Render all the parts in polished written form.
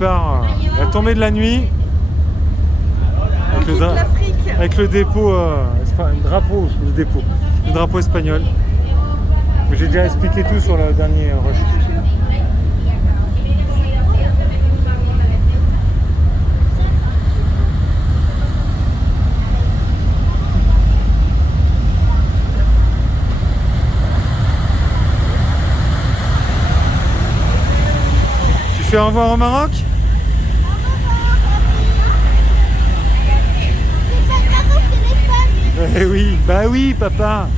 prépare la tombée de la nuit avec le dépôt, le drapeau espagnol. J'ai déjà expliqué tout sur le dernier rush. Tu fais au revoir au Maroc? Eh oui, bah oui papa.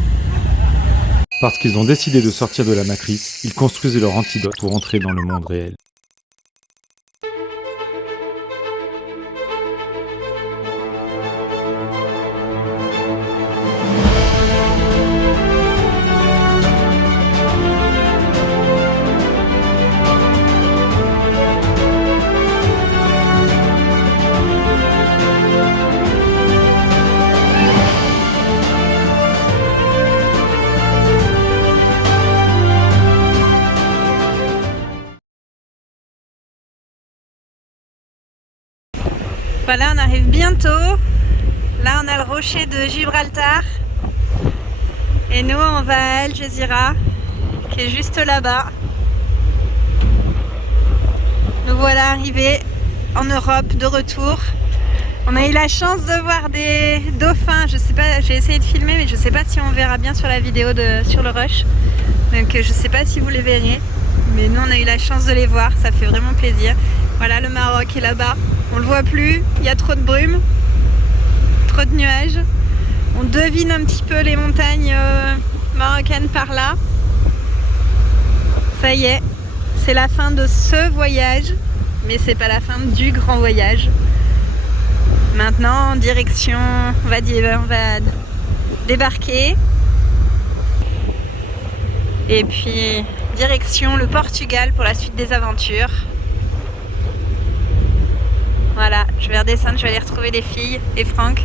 Parce qu'ils ont décidé de sortir de la matrice, ils construisaient leur antidote pour entrer dans le monde réel. Voilà, on arrive bientôt. Là, on a le rocher de Gibraltar. Et nous, on va à Al Jazeera, qui est juste là-bas. Nous voilà arrivés en Europe, de retour. On a eu la chance de voir des dauphins. Je sais pas, j'ai essayé de filmer, mais je sais pas si on verra bien sur la vidéo sur le rush. Donc, je sais pas si vous les verrez. Mais nous, on a eu la chance de les voir. Ça fait vraiment plaisir. Voilà, le Maroc est là-bas. On le voit plus, il y a trop de brume, trop de nuages. On devine un petit peu les montagnes marocaines par là. Ça y est, c'est la fin de ce voyage, mais c'est pas la fin du grand voyage. Maintenant, en direction, on va débarquer. Et puis, direction le Portugal pour la suite des aventures. Voilà, je vais redescendre, je vais aller retrouver les filles et Franck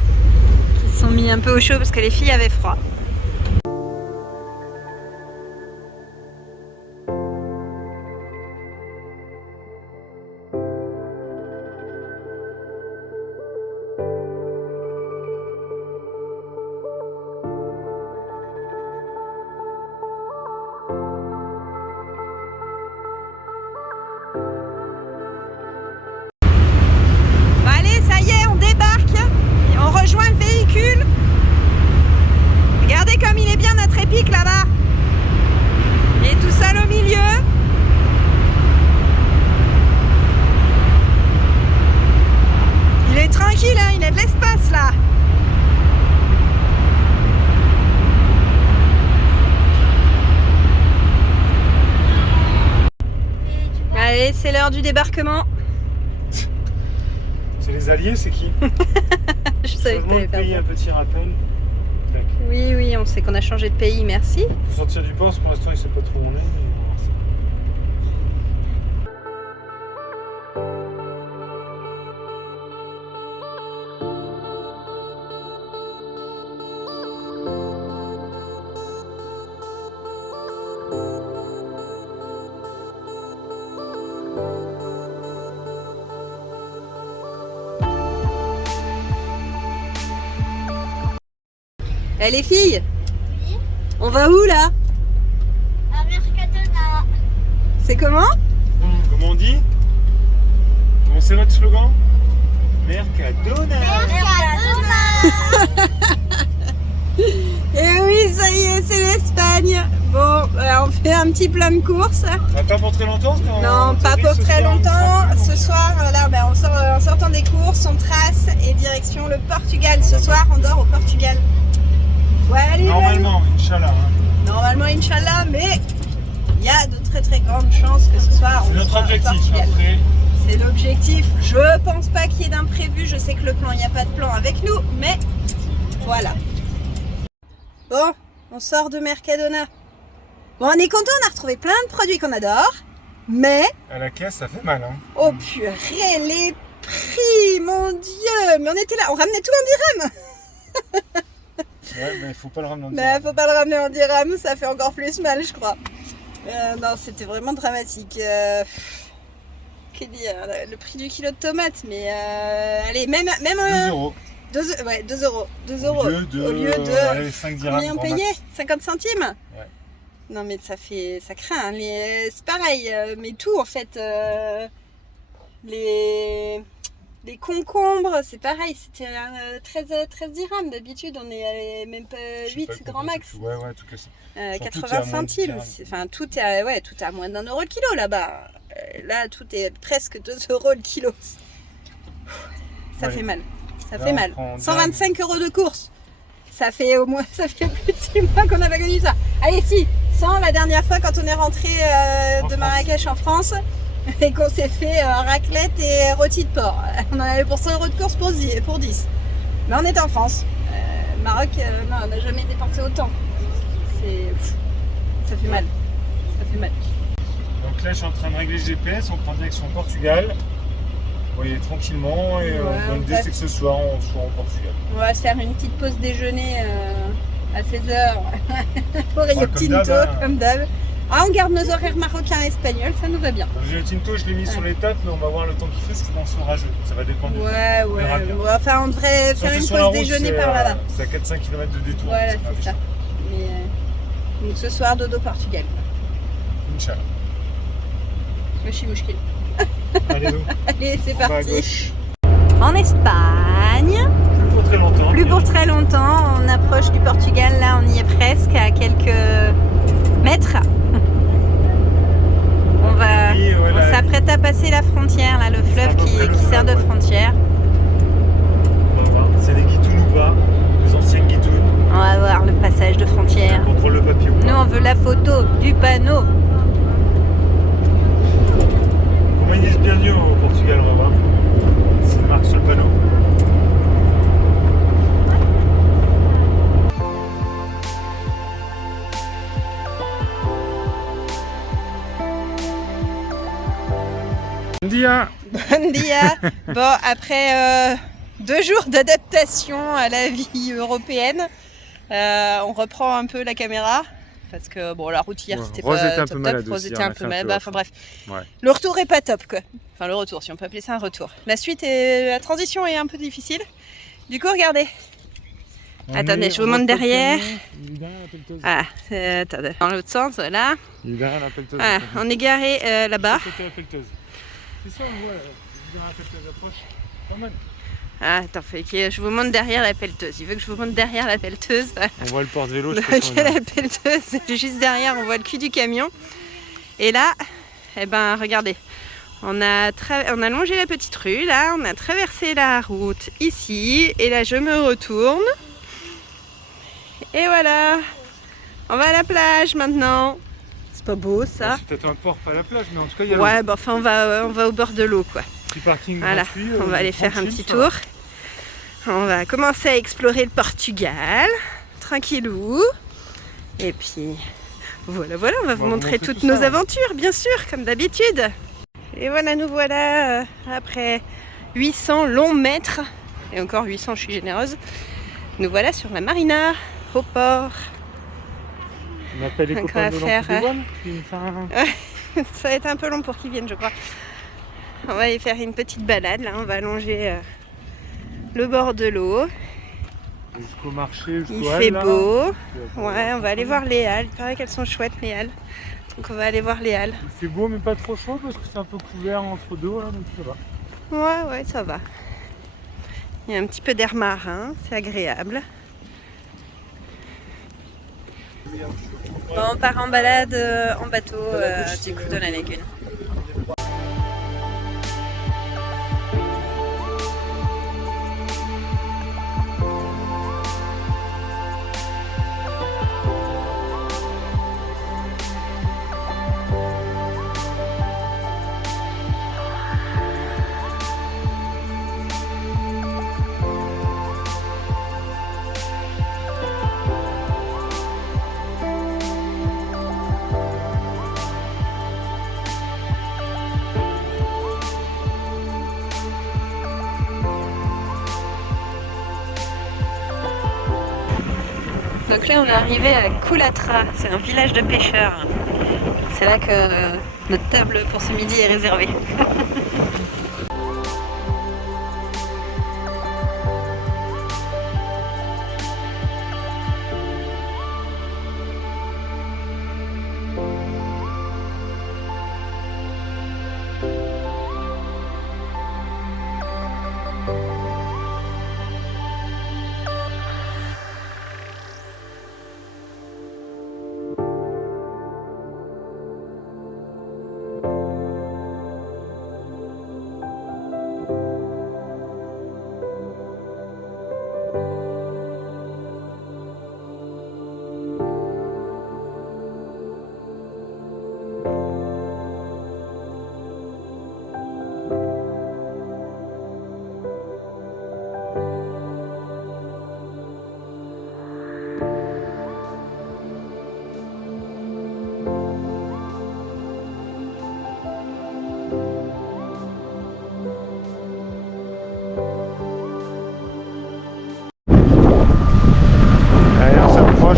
qui se sont mis un peu au chaud parce que les filles avaient froid. Regardez comme il est bien notre épique là-bas. Il est tout seul au milieu. Il est tranquille, hein, il a de l'espace là. Allez, c'est l'heure du débarquement. C'est les alliés, c'est qui? Je savais que t'allais faire ça. Un petit rappel. Tac. Oui, oui, on sait qu'on a changé de pays, merci. Pour sortir du port, pour l'instant il sait pas trop où on est, mais on va voir ça. Eh les filles, oui. On va où là? À Mercadona. C'est comment? Comment on dit? Comment c'est votre slogan? Mercadona. Mercadona. Et oui, ça y est, c'est l'Espagne. Bon, on fait un petit plein de courses. Pas pour très longtemps? Non, pas pour très longtemps. Ce soir, là, on sort, en sortant des courses, on trace et direction le Portugal. Ce soir, on dort au Portugal. Ouais, allez, normalement, Inch'Allah. Hein. Normalement, Inch'Allah, mais il y a de très très grandes chances que ce soir on notre soit objectif, au Portugal. après. C'est l'objectif. Je pense pas qu'il y ait d'imprévu. Je sais que le plan, il n'y a pas de plan avec nous, mais voilà. Bon, on sort de Mercadona. Bon, on est content, on a retrouvé plein de produits qu'on adore, mais... À la caisse, ça fait mal, hein. Oh purée, les prix, mon Dieu. Mais on était là, on ramenait tout en dirham. Ouais, mais il faut pas le ramener en Mais dirham. faut pas le ramener en dirham, ça fait encore plus mal, je crois. Non, c'était vraiment dramatique. Que dire, le prix du kilo de tomates, mais allez, même 2 euros. 2 euros. 2 euros. Au lieu de allez, 5 dirhams. Combien on payait 50 centimes. Ouais. Non mais ça craint. C'est pareil, mais tout en fait. Les concombres, c'est pareil, c'était 13 dirhams. D'habitude, on est même pas 8 grand max. Ouais, tout cassé. 80 centimes. Enfin, tout est à moins d'1 euro le kilo là-bas. Là, tout est presque 2 euros le kilo. Ça fait mal. Ça fait mal. 125 euros de course. Ça fait plus de 6 mois qu'on n'a pas connu ça. Allez, si, 100 la dernière fois quand on est rentré de Marrakech en France. Et qu'on s'est fait raclette et rôti de porc. On en avait pour 100 euros de course pour 10. Mais on est en France. Maroc, non, on n'a jamais dépensé autant. Ça fait mal. Ça fait mal. Donc là, je suis en train de régler le GPS. On prend direction Portugal. Vous voyez, tranquillement. Et l'idée, c'est que ce soir, on soit en Portugal. On va se faire une petite pause déjeuner à 16h. Au Rio Tinto, comme d'hab. Ah, on garde nos horaires marocains et espagnols, ça nous va bien. Le Tinto, je l'ai mis sur l'étape, mais on va voir le temps qu'il fait, parce que c'est orageux. Ça va dépendre du temps. Ouais. Enfin, on devrait faire une pause déjeuner par là-bas. C'est à 4-5 km de détour. Voilà, c'est ça. Mais, donc ce soir, dodo Portugal. Inch'Allah. Mouchkil. Allez, c'est parti. En Espagne. Plus pour très longtemps. On approche du Portugal, là, on y est presque, à quelques mètres. On s'apprête à passer la frontière, là, le fleuve qui sert de frontière. C'est les guitounes ou pas, les anciennes guitounes. On va voir le passage de frontière. On contrôle le papier. Nous, on veut la photo du panneau. Comment ils disent bienvenue au Portugal, on va voir. C'est marqué sur le panneau. Bon dia. Bon dia. Bon, après 2 jours d'adaptation à la vie européenne, on reprend un peu la caméra. Parce que bon, la route hier c'était pas top. Rose était un peu malade. Enfin bref, le retour est pas top quoi. Enfin le retour, si on peut appeler ça un retour. La transition est un peu difficile. Du coup, regardez. Attendez, je vous montre derrière. Ah, attendez. Dans l'autre sens, voilà. Ah, on est garé là-bas. C'est ça, on voit la pelleteuse approche. Pas mal. Ah, attends, je vous montre derrière la pelleteuse. Il veut que je vous montre derrière la pelleteuse. On voit le porte-vélo. La pelleteuse, juste derrière, on voit le cul du camion. Et là, regardez. On a longé la petite rue, là. On a traversé la route ici. Et là, je me retourne. Et voilà. On va à la plage maintenant. C'est pas beau, ça. C'est peut-être un port, pas la plage, mais en tout cas, il y a on va au bord de l'eau, quoi. Petit parking voilà, gratuit, on va aller faire un petit tour. On va commencer à explorer le Portugal, tranquillou. Et puis, voilà, on va vous montrer toutes nos aventures, bien sûr, comme d'habitude. Et voilà, nous voilà, après 800 longs mètres, et encore 800, je suis généreuse, nous voilà sur la marina, au port. On appelle les copains de l'Antidoine. Ça va être un peu long pour qu'ils viennent, je crois. On va aller faire une petite balade, là, on va longer le bord de l'eau. Jusqu'au marché, il fait beau. Ouais, on va aller voir les halles. Il paraît qu'elles sont chouettes, les halles. Donc on va aller voir les halles. Il fait beau, mais pas trop chaud parce que c'est un peu couvert entre deux, là, donc ça va. Ouais, ça va. Il y a un petit peu d'air marin, c'est agréable. Bon, on part en balade en bateau du coup dans la lagune. Donc là on est arrivé à Coulatra, c'est un village de pêcheurs. C'est là que Notre table pour ce midi est réservée.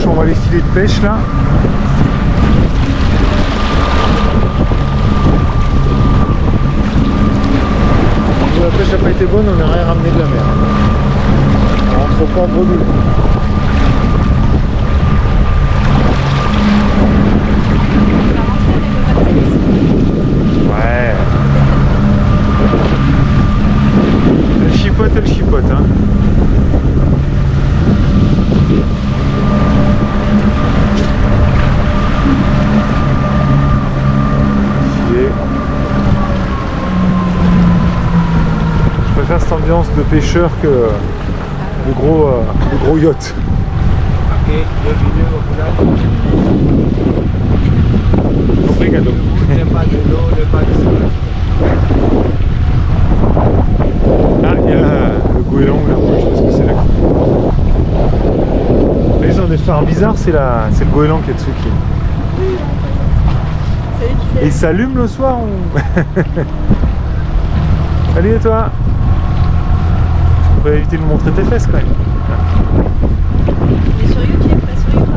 On voit les filets de pêche là. La pêche n'a pas été bonne, on n'a rien ramené de la mer. On rentre pas en bredouille. Ouais. Elle chipote hein. Je préfère cette ambiance de pêcheur que le gros yacht. Obrigado. Ah, il y a le goéland là, je sais pas ce que c'est là. Là, ils ont des phares bizarres, c'est le goéland qui est dessous qui. Et il s'allume le soir ou... Salut et toi. Tu pourrais éviter de me montrer tes fesses quand même. Il est sur YouTube, pas sur YouTube.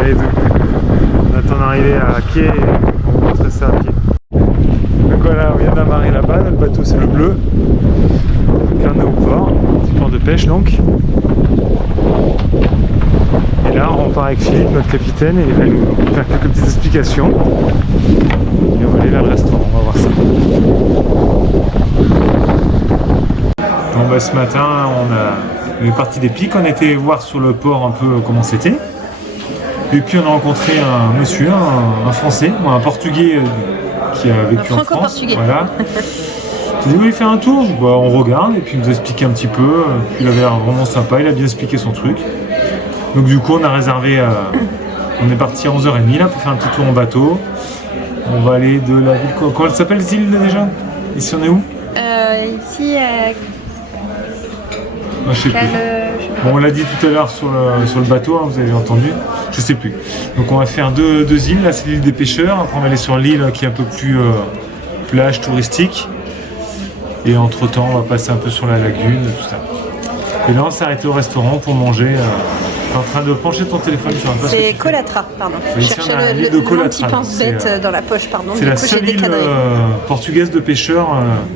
Allez, on attend d'arriver à quai et on vous montre ça à pied. Donc voilà, on vient d'amarrer là-bas, notre bateau c'est le bleu. Donc là on est au port, petit port de pêche donc. Et là on part avec Philippe, notre capitaine, et il va nous faire quelques petites explications. Et on va aller vers le restaurant, on va voir ça. Donc bah, ce matin on est parti des pics, on était voir sur le port un peu comment c'était. Et puis on a rencontré un monsieur, un Français, un Portugais qui a vécu en France. Voilà. Il dit oui, faire un tour, bah, on regarde et puis il nous a expliqué un petit peu. Il avait l'air vraiment sympa, il a bien expliqué son truc. Donc du coup on a réservé, on est parti à 11h30 là pour faire un petit tour en bateau. On va aller de la ville, comment elle s'appelle cette île déjà? Ici on est où? Ici je sais plus. Bon, on l'a dit tout à l'heure sur le bateau, hein, vous avez entendu, je sais plus. Donc on va faire deux îles, là c'est l'île des pêcheurs, après on va aller sur l'île qui est un peu plus plage touristique. Et entre temps on va passer un peu sur la lagune, tout ça. Et là on s'est arrêté au restaurant pour manger. T'es en train de pencher ton téléphone sur un passe. C'est Colatra, pardon. Je cherchais le nom qui pense bête dans la poche, pardon. C'est la seule île portugaise de pêcheurs,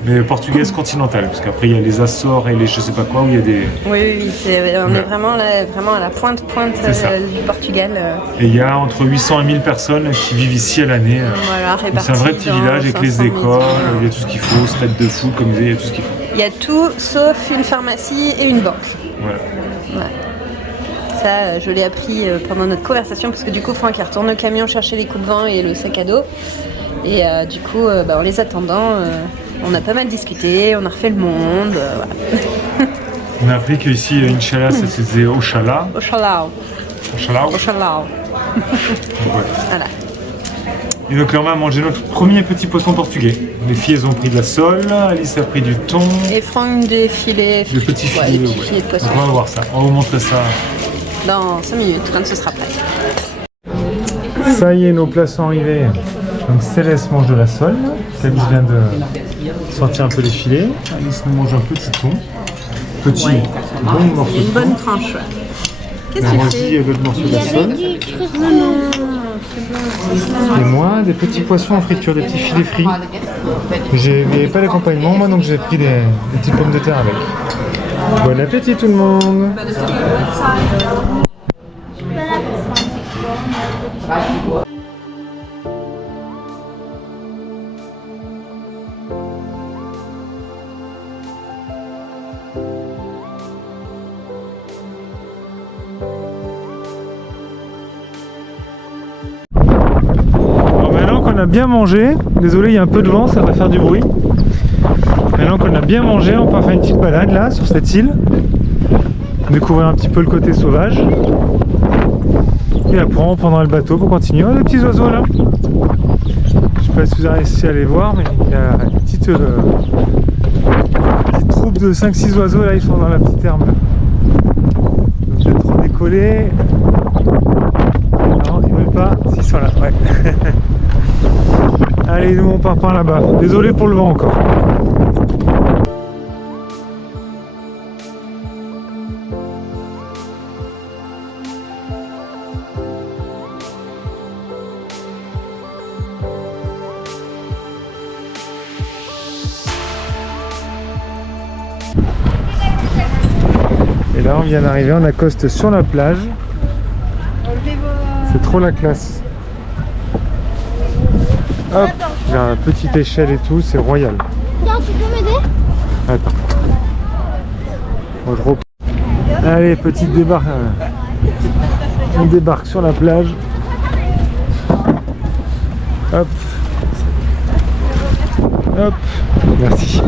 mais portugaise continentale, parce qu'après il y a les Açores et les je sais pas quoi où il y a des. Oui, on est vraiment à la pointe du Portugal. Et il y a entre 800 et 1000 personnes qui vivent ici à l'année. Voilà, réparties. C'est un vrai petit village avec les écoles, il y a tout ce qu'il faut, stade de foot, comme il y a tout ce qu'il faut. Il y a tout sauf une pharmacie et une banque. Voilà. Ouais. Ça, je l'ai appris pendant notre conversation parce que du coup Franck retourne au camion chercher les coupe-vents et le sac à dos et du coup en les attendant on a pas mal discuté, on a refait le monde, voilà. On a appris qu'ici Inch'Allah ça se disait Oxalá. Oxalá. Oxalá. Voilà. Et donc là on va manger notre premier petit poisson portugais. Les filles elles ont pris de la sole, Alice a pris du thon. Et Franck des filets. Des petits filets, des petits filets de poisson. Donc on va voir ça, on va vous montrer ça. Dans 5 minutes, quand ce sera prêt. Ça y est, nos plats sont arrivés. Donc Céleste mange de la sole, Camille vient de sortir un peu les filets. Alice nous mange un petit thon. Petit, bon morceau de thon. Une bonne tranche. Qu'est-ce que tu fais? l'autre morceau de la sole. Et moi, des petits poissons en friture, des petits filets frits. Il n'y avait pas d'accompagnement, moi, donc j'ai pris des petites pommes de terre avec. Bon appétit tout le monde! On a bien mangé, désolé il y a un peu de vent, ça va faire du bruit. Maintenant qu'on a bien mangé, on va faire une petite balade là sur cette île, découvrir un petit peu le côté sauvage. Et après on prendra le bateau pour continuer. Oh, les petits oiseaux là, je sais pas si vous avez réussi à les voir, mais il y a une petite troupe de 5-6 oiseaux là, ils sont dans la petite herbe là. Donc peut-être trop décoller. Non, ils veulent pas, s'ils sont là, ouais. Allez, nous on part par là-bas. Désolé pour le vent encore. Et là on vient d'arriver, on accoste sur la plage. C'est trop la classe. Hop, j'ai une petite échelle et tout, c'est royal. Tiens, tu peux m'aider? Attends. Bon, allez, petite débarque. On débarque sur la plage. Hop. Hop. Merci.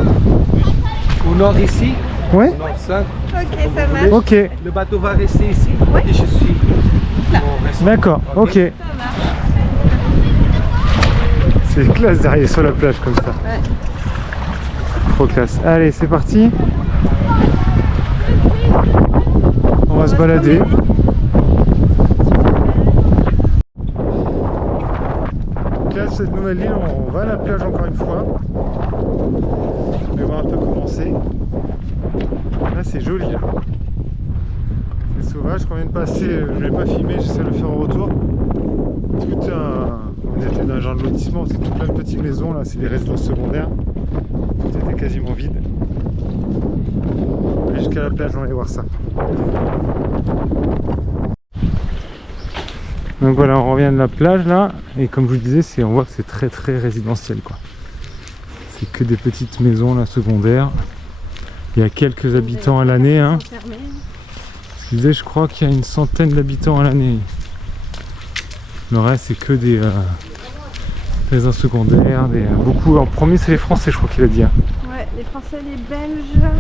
Au nord ici. Ouais. Au nord 5. Ok, ça marche. Ok. Le bateau va rester ici. Ouais. Et je suis. D'accord, ok. C'est classe d'arriver sur la plage comme ça. Ouais. Trop classe. Allez, c'est parti. On va se balader. Donc là, cette nouvelle île, on va à la plage encore une fois. On va voir un peu comment c'est. Là, c'est joli. Là. C'est sauvage. Quand on vient de passer, je ne l'ai pas filmé, j'essaie de le faire au retour. Tout on était dans un genre de lotissement, c'est tout plein de petites maisons, là c'est des résidences secondaires. Tout était quasiment vide. On va aller jusqu'à la plage, on va aller voir ça. Donc voilà, on revient de la plage là, et comme je vous le disais, on voit que c'est très très résidentiel quoi. C'est que des petites maisons là secondaires. Il y a quelques habitants à l'année. Hein. Je disais, je crois qu'il y a une centaine d'habitants à l'année. Le reste c'est que des maisons secondaires, beaucoup. En premier c'est les Français, je crois qu'il a dit. Hein. Ouais, les Français, les Belges,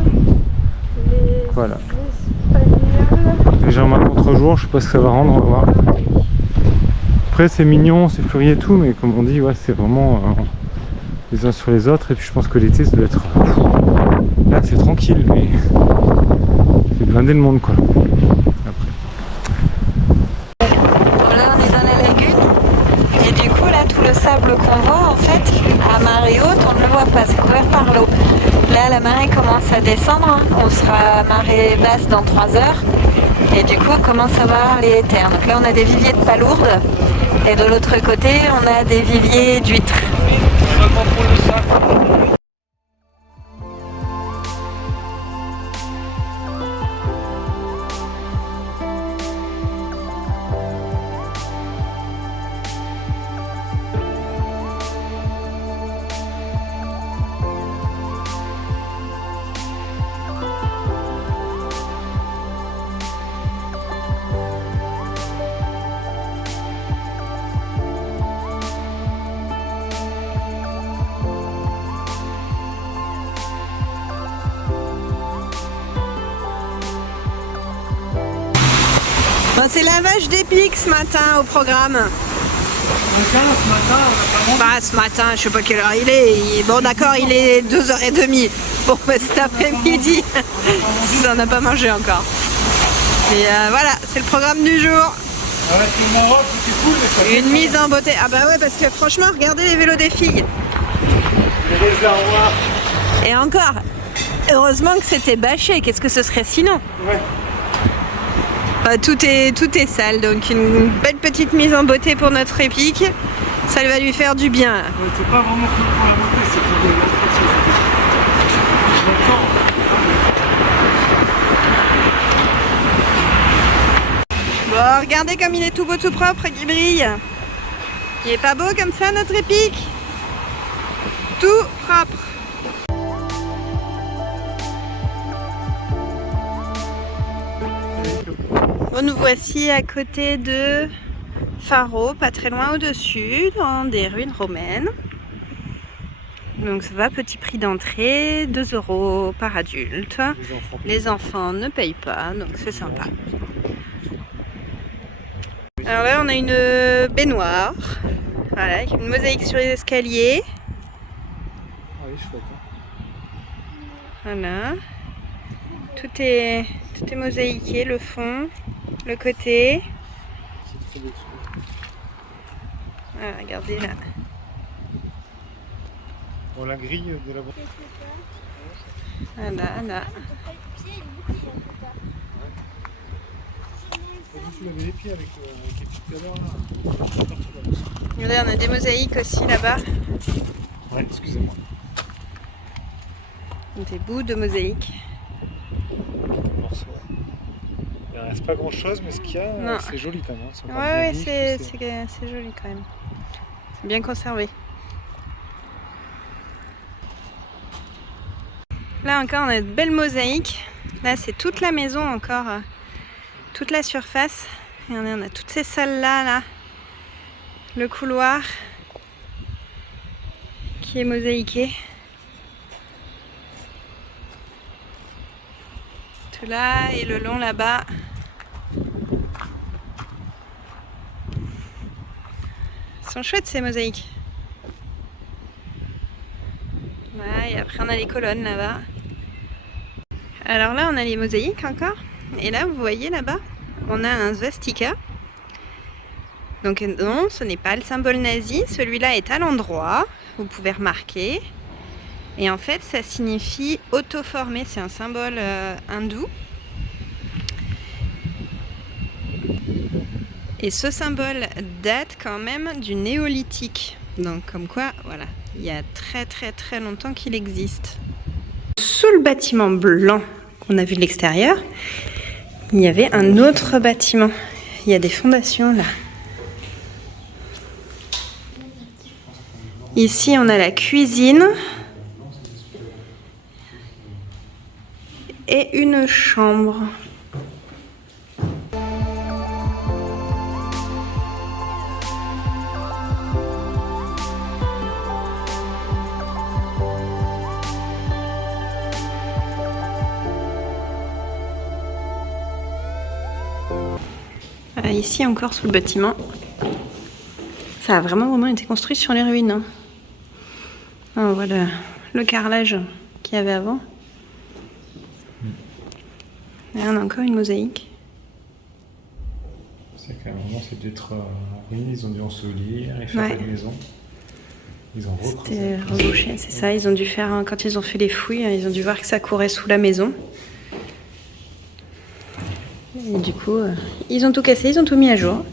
les voilà. Espagnols. Légèrement contre-jour, je sais pas ce que ça va rendre, on va voir. Après c'est mignon, c'est fleuri et tout, mais comme on dit, ouais, c'est vraiment les uns sur les autres. Et puis je pense que l'été ça doit être. Là c'est tranquille, mais c'est blindé le monde quoi. Le sable qu'on voit en fait à marée haute, on ne le voit pas, c'est couvert par l'eau. Là la marée commence à descendre, hein. On sera à marée basse dans 3 heures et du coup on commence à voir les terres. Donc là on a des viviers de palourdes et de l'autre côté on a des viviers d'huîtres. Bon, c'est lavage des pics ce matin au programme. Bah, ce matin, je sais pas quelle heure il est. Bon d'accord, il est 2h30. Bon, bah, cet après-midi, on n'a pas mangé encore. Et voilà, c'est le programme du jour. Une mise en beauté. Ah bah ouais, parce que franchement, regardez les vélos des filles. Les réservoirs. Et encore, heureusement que c'était bâché. Qu'est-ce que ce serait sinon? Ouais. Tout est sale, donc une belle petite mise en beauté pour notre épique. Ça va lui faire du bien. Là. C'est pas vraiment pour la beauté, c'est pour de Bon, regardez comme il est tout beau, tout propre, qui brille. Il est pas beau comme ça, notre épique? Tout propre. Bon, nous voici à côté de Faro, pas très loin au-dessus, dans des ruines romaines. Donc ça va, petit prix d'entrée, 2 € par adulte. Les enfants ne payent pas, donc c'est sympa. Alors là, on a une baignoire, voilà, avec une mosaïque sur les escaliers. Ah oui, chouette. Voilà. Tout est mosaïqué, le fond, le côté. Voilà, regardez là. Bon, la grille de la boîte. Voilà, là. Tu lavais les pieds avec les pieds tout à l'heure là. Regardez, on a des mosaïques aussi là-bas. Ouais, excusez-moi. Des bouts de mosaïque. Il ne reste pas grand chose, mais ce qu'il y a, c'est joli quand même. Ouais, c'est joli quand même. C'est bien conservé. Là encore, on a de belles mosaïques. Là, c'est toute la maison encore, toute la surface. Regardez, on a toutes ces salles-là, là. Le couloir qui est mosaïqué. Tout là et le long là-bas. Ils sont chouettes ces mosaïques. Voilà, et après on a les colonnes là-bas. Alors là on a les mosaïques encore. Et là vous voyez là-bas, on a un svastika. Donc non, ce n'est pas le symbole nazi. Celui-là est à l'endroit. Vous pouvez remarquer. Et en fait, ça signifie auto-formé. C'est un symbole hindou. Et ce symbole date quand même du néolithique. Donc comme quoi, voilà, il y a très très très longtemps qu'il existe. Sous le bâtiment blanc qu'on a vu de l'extérieur, il y avait un autre bâtiment. Il y a des fondations là. Ici, on a la cuisine. Et une chambre. Ici encore sous le bâtiment. Ça a vraiment été construit sur les ruines. Hein. On voit le carrelage qu'il y avait avant. Et on a encore une mosaïque. C'est qu'à un moment, c'est d'être en ruine, ils ont dû ensevelir et faire une maison. Ils ont C'était rebouché, c'est ça. Ils ont dû faire, quand ils ont fait les fouilles, ils ont dû voir que ça courait sous la maison. Et du coup, ils ont tout cassé, ils ont tout mis à jour.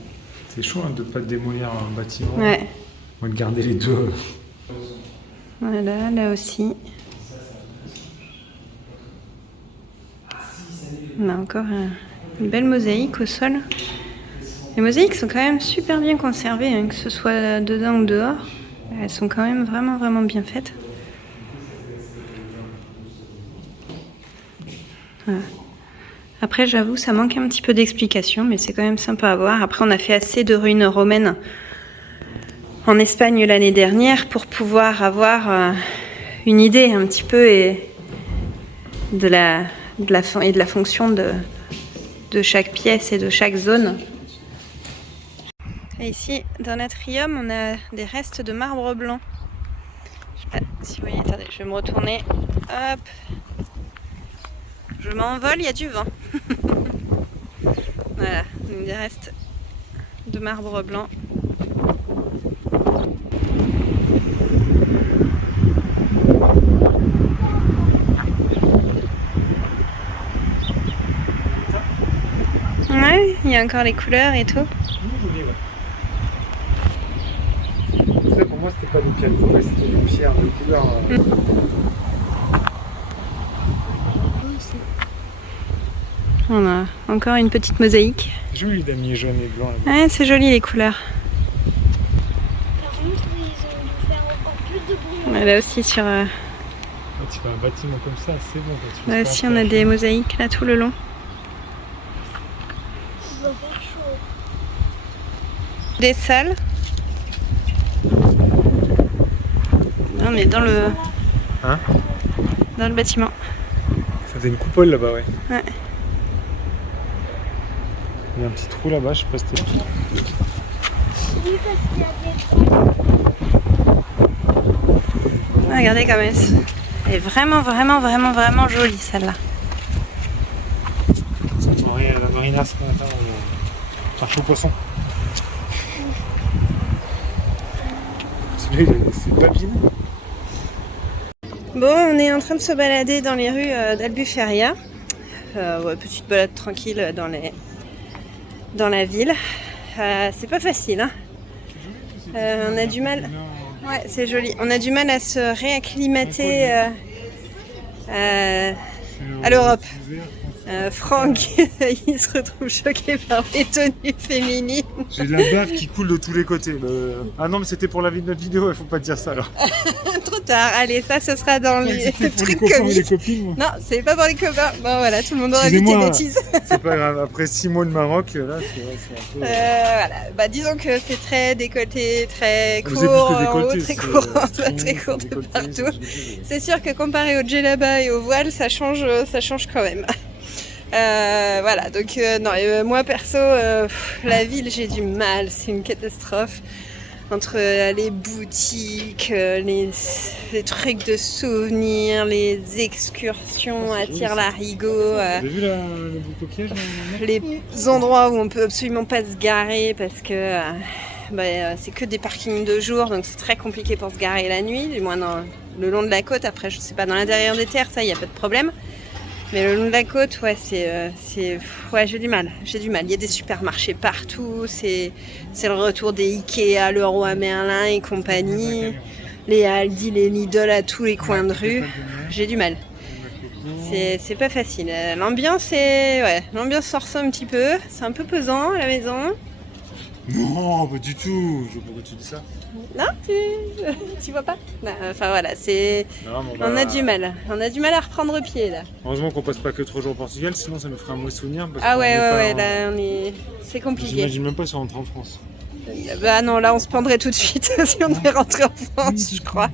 C'est chaud de ne pas démolir un bâtiment. Ouais. Ou de garder les deux. Voilà, là aussi. On a encore une belle mosaïque au sol. Les mosaïques sont quand même super bien conservées, hein, que ce soit dedans ou dehors. Elles sont quand même vraiment vraiment bien faites. Voilà. Après, j'avoue, ça manque un petit peu d'explication, mais c'est quand même sympa à voir. Après, on a fait assez de ruines romaines en Espagne l'année dernière pour pouvoir avoir une idée un petit peu de la fonction de chaque pièce et de chaque zone. Et ici, dans l'atrium, on a des restes de marbre blanc. Je sais pas si vous voyez, attendez, je vais me retourner. Hop. Je m'envole, il y a du vent. Voilà, des restes de marbre blanc. Ouais, il y a encore les couleurs et tout. Joli, ouais. Ça, pour moi, c'était pas des pierres colorées, c'était des pierres de couleur. On a encore une petite mosaïque. Joli damier jaune et blanc. Là. Ouais, c'est joli les couleurs. Par contre, ils ont dû faire encore plus de bruit. Là aussi sur... Là, tu fais un bâtiment comme ça, c'est bon. Là aussi on a des mosaïques là tout le long. Il va faire chaud. Des salles. On est dans le... Hein? Dans le bâtiment. Ça fait une coupole là-bas, ouais. Ouais. Il y a un petit trou là-bas, je sais pas si c'était... Oui, parce qu'il y a des Regardez comme elle est vraiment jolie celle-là. Ça m'aurait la marina ce matin, marché au poisson. Celui-là, c'est babine. Bon, on est en train de se balader dans les rues d'Albufeira. Ouais, petite balade tranquille dans la ville. C'est pas facile, hein. On a du mal. Ouais, c'est joli. On a du mal à se réacclimater à l'Europe. Franck, il se retrouve choqué par les tenues féminines. J'ai de la bave qui coule de tous les côtés. Ah non, mais c'était pour la vie de notre vidéo, il faut pas dire ça alors. Trop tard. Allez, ça, ce sera dans les C'était pour les trucs copains ou les comiques. copines, moi. Non, c'est pas pour les copains. Bon, voilà, tout le monde aura vu tes Excusez-moi. bêtises. C'est pas grave, après 6 mois de Maroc, là, c'est un peu... Voilà, bah disons que c'est très décolleté, très Vous avez court, plus que en haut, décolleté, très c'est, court, en bas, string, très court c'est de décolleté, partout. c'est- C'est sûr que comparé au djellaba et au voile, ça change quand même. Voilà, donc non, moi perso, la ville j'ai du mal, c'est une catastrophe. Entre les boutiques, les trucs de souvenirs, les excursions à tire-larigot, Vous avez vu le bout de coquillage là, les endroits où on peut absolument pas se garer parce que c'est que des parkings de jour, donc c'est très compliqué pour se garer la nuit, du moins le long de la côte. Après, je sais pas, dans l'intérieur des terres, ça, il n'y a pas de problème. Mais le long de la côte, ouais, ouais, j'ai du mal. Il y a des supermarchés partout, c'est le retour des Ikea, Leroy Merlin et compagnie, les Aldi, les Lidl à tous les coins de rue. J'ai du mal. C'est pas facile. L'ambiance s'en ressent un petit peu. C'est un peu pesant à la maison. Non, pas du tout. Je vois pourquoi tu dis ça. Non, tu vois pas? Non, enfin voilà, Non, mais on a du mal. On a du mal à reprendre pied là. Heureusement qu'on passe pas que 3 jours au Portugal, sinon ça nous ferait un mauvais souvenir. Parce Ah qu'on ouais, est pas ouais, en- là c'est compliqué. J'imagine même pas si on rentre en France. Bah non, là on se pendrait tout de suite si on devait rentrer en France, je crois.